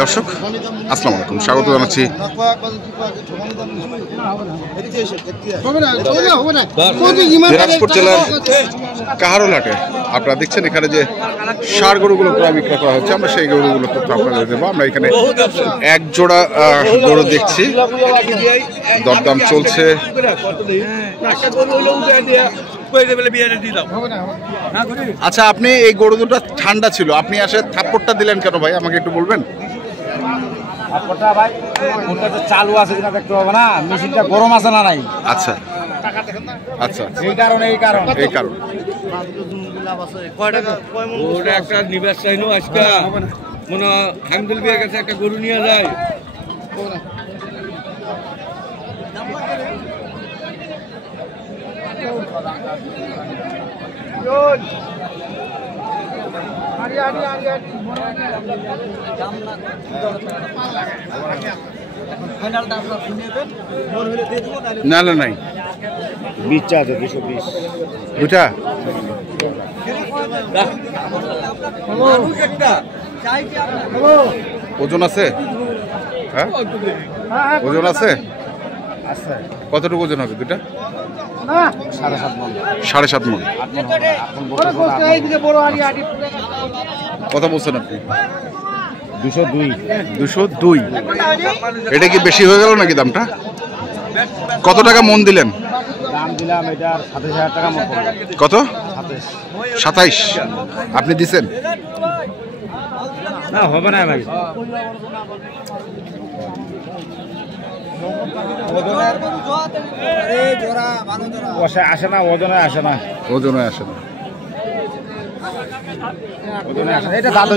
দর্শক আসসালামু আলাইকুম, স্বাগত জানাচ্ছি দিনাজপুর জেলার কাহারোল হাটে। আপনারা দেখছেন এখানে যে ষাঁড় গরুগুলো প্রায় বিক্রয় করা হচ্ছে, আমরা সেই গরুগুলো তথ্য আপনাদের দেবো। আমরা এখানে এক জোড়া গরু দেখছি, দরদাম চলছে। আচ্ছা, আপনি এই গরু দুটো ঠান্ডা ছিল, আপনি আসে থাপ্পড়টা দিলেন কেন ভাই, আমাকে একটু বলবেন? ভাই চালু আছে কিনা দেখতে হবে না, মেশিনটা গরম আছে না নাই। আচ্ছা আচ্ছা, এই কারণে একটা নিবাস চাইনো আজকে মনে হামদুল বিয়ের কাছে একটা গরু নিয়ে যায়। না না নাই, 20 আছে 220 দুটা। ওজন আছে? হ্যাঁ ওজন আছে। কতটুকু ওজন হবে দুটা? 7.5 মণ। কত বলছেন আপনি? 202। এটা কি বেশি হয়ে গেল নাকি দামটা? কত টাকা মন দিলেন? দাম দিলাম এটার 27,000 টাকা মতো। কত? 27। আপনি দিছেন? না হবে না ভাই, আসে না, ওজনে আসে না। ওজনে আসে না। এটা দাদু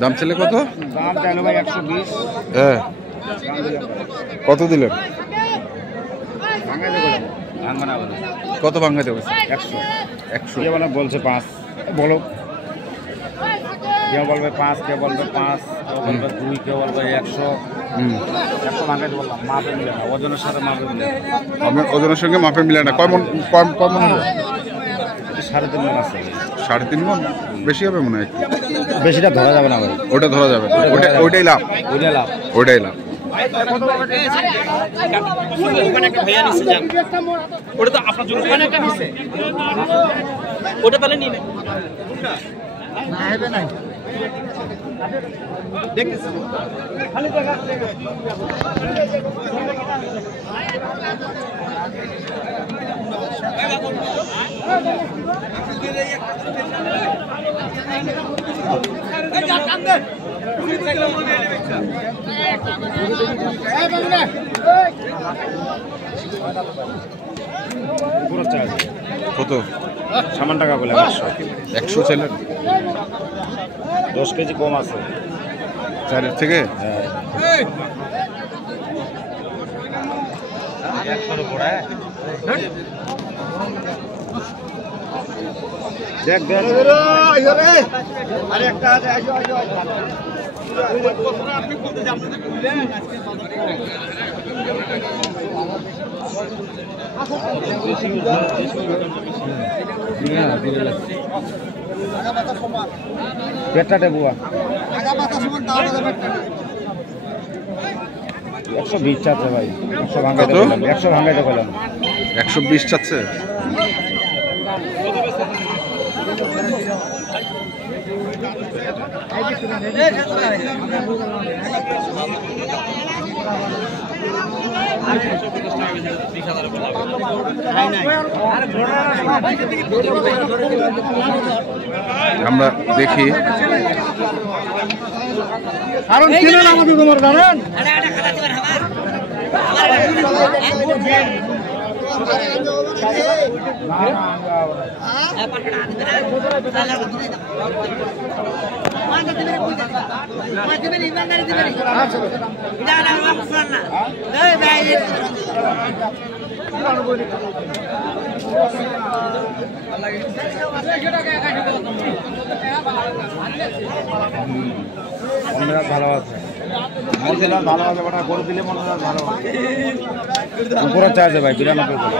দাম ছেলে কত? দাম চাইলো ভাই 120। হ্যাঁ, কত দিলেন? কত ভাঙাতে হবে? 100। কে বলে বলছে 5, বলো। কেউ বলবে 5, কেউ বলবে 5, কেউ বলবে 2, কেউ বলবে 100। 100 ভাঙাতে বললাম, মাপে মিলে না, ওজনের সাথে মাপে মিলে না। ওজনের সঙ্গে মাপে মিলে না। কয় মন? কম হবে? 3.5 মণ আছে। 3.5 মন? বেশি হবে মনে হয়। বেশিটা ধরা যাবে না ভাই, ওটা ধরা যাবে, ওইটাই লাভ। ওইটাই লাভ। কত? সামান টাকা বলে 100 ছেলের 10 কেজি কম আছে 4 থেকে। দেখ দেখ পেটটা বুয়া 120 চাচ্ছে ভাই। 100 ভাঙাইতে বললাম, 100 ভাঙাইতে বললাম। 120 চাচ্ছে। আমরা দেখি কারণ কিনে না আমাদের তোমার জানেন ভালো আছে, ভালো আছে, ওটা গরু দিলে মনে হয় ভালো উপরে চা আছে ভাই 92 করে।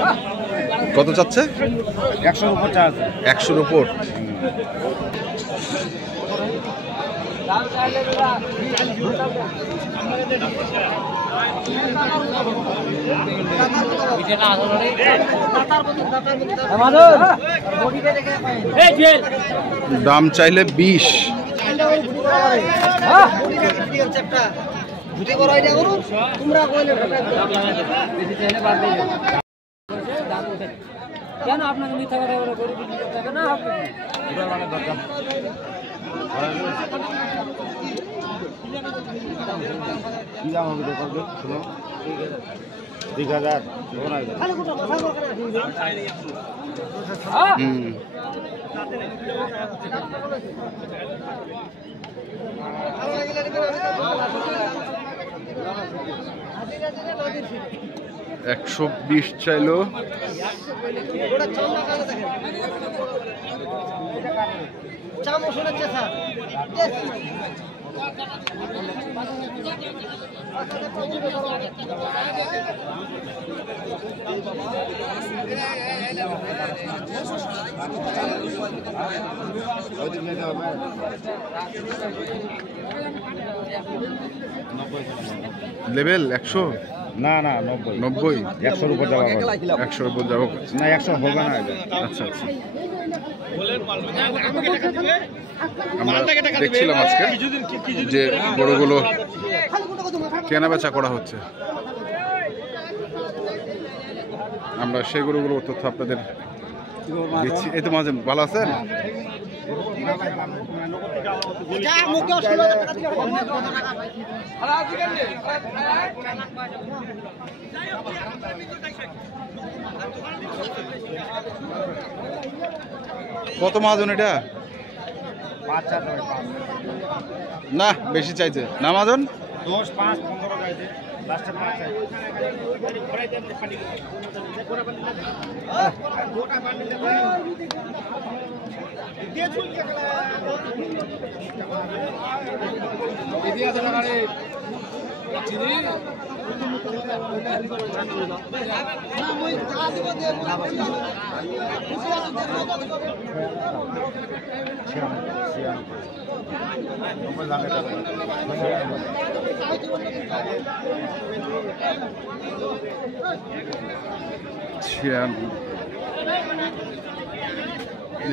কত চাচ্ছে? 100 উপর চা আছে। 100-র উপর। দাম চাইলে 20। কেন আপনাকে মিথ্যা কথা বলে গরু বিক্রি করতে হবে না? কি দাম হবে দেখো, শুনো 2000 120 চাইলো। লেভেল 100 না না 90 90 100 উপর যাওয়া হবে। 100-র উপর যাবো না 100 হবে না এটা। আচ্ছা আচ্ছা, আমরা দেখছিলাম আজকে যে গরুগুলো কেনা বেচা করা হচ্ছে, আমরা সেই গরুগুলোর তথ্য আপনাদের দিচ্ছি। এই তো মাঝে ভালো আছেন? কত মাহাজন এটা? 5-4 না বেশি চাইছে না মাহাজন? 10 5 15 চাইছে, লাস্টে 5 চাইছে।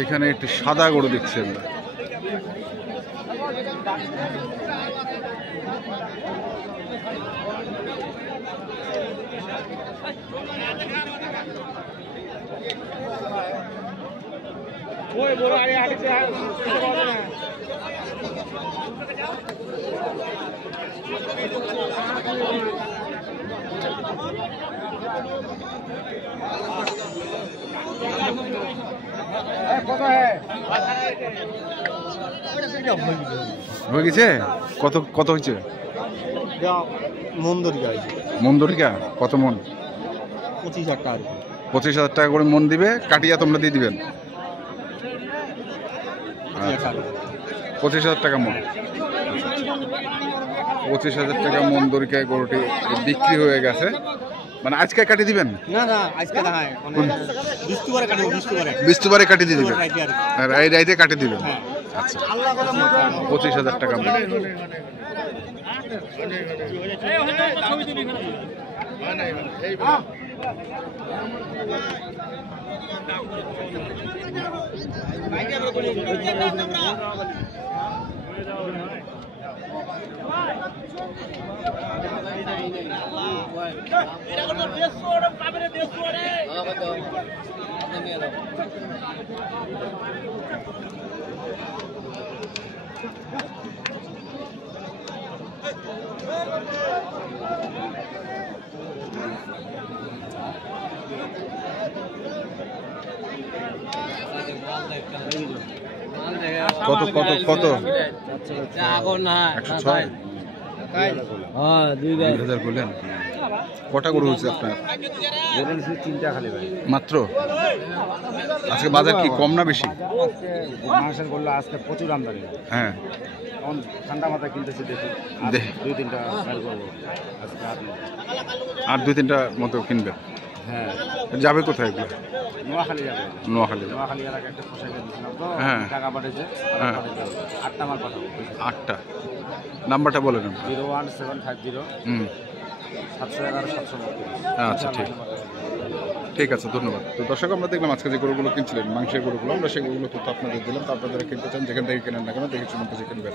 এখানে একটি সাদা গরু দেখছি আমরা। হয়ে গেছে? কত কত হয়েছে? মন্দরিকা কত মন? 25,000 টাকা। 25,000 টাকা করে মন দিবে, কাটিয়া তোমরা দিয়ে দিবেন? 25,000 টাকা মন। 25,000 টাকা মন দরিকায় গরুটি বিক্রি হয়ে গেছে। মানে আজকে কাটি দিবেন? না না আজকে না, বৃহস্পতিবারে কাটবো। বৃহস্পতিবারে কাটি দিয়ে দিবেন? এই রাইতে কাটি দিবেন? আচ্ছা, 25,000 টাকা মন। কত কত কত? 106। হ্যাঁ 2000 বললেন। কটা গরু হয়েছে আপনার? গরু নিয়েছি 3টা খালি ভাই। মাত্র? আজকে বাজার কি কম না বেশি? আজকে মাংসের বললো আজকে প্রচুর আমদানি। হ্যাঁ, এখন ঠান্ডা মাথায় কিনতেছি দেখি দেখি। 2-3টা বের করবো আজকে আর নেই। আর 2-3টা মতো কিনবে। হ্যাঁ যাবে কোথায় এগুলো? নোয়াখালী যাবে। নোয়াখালী যাবে। নোয়াখালী এলাকায় একটা পোশাক দিয়েছিলাম তো হ্যাঁ। টাকা পাঠিয়েছে। হ্যাঁ। 8টা মাল পাঠাবো। 8টা। নাম্বারটা বলেন। 01750 হুম, 711 732। আচ্ছা ঠিক ঠিক আছে, ধন্যবাদ। তো দর্শক, আমরা দেখলাম আজকে যে গরুগুলো কিনছিলেন, মাংসের গরুগুলো, আমরা সেই গরুগুলো তথ্য আপনাদের দিলাম। তো আপনারা যারা কিনতে চান, যেখান থেকে কেনেন না কেন, দেখে শুনে বুঝে কিনবেন।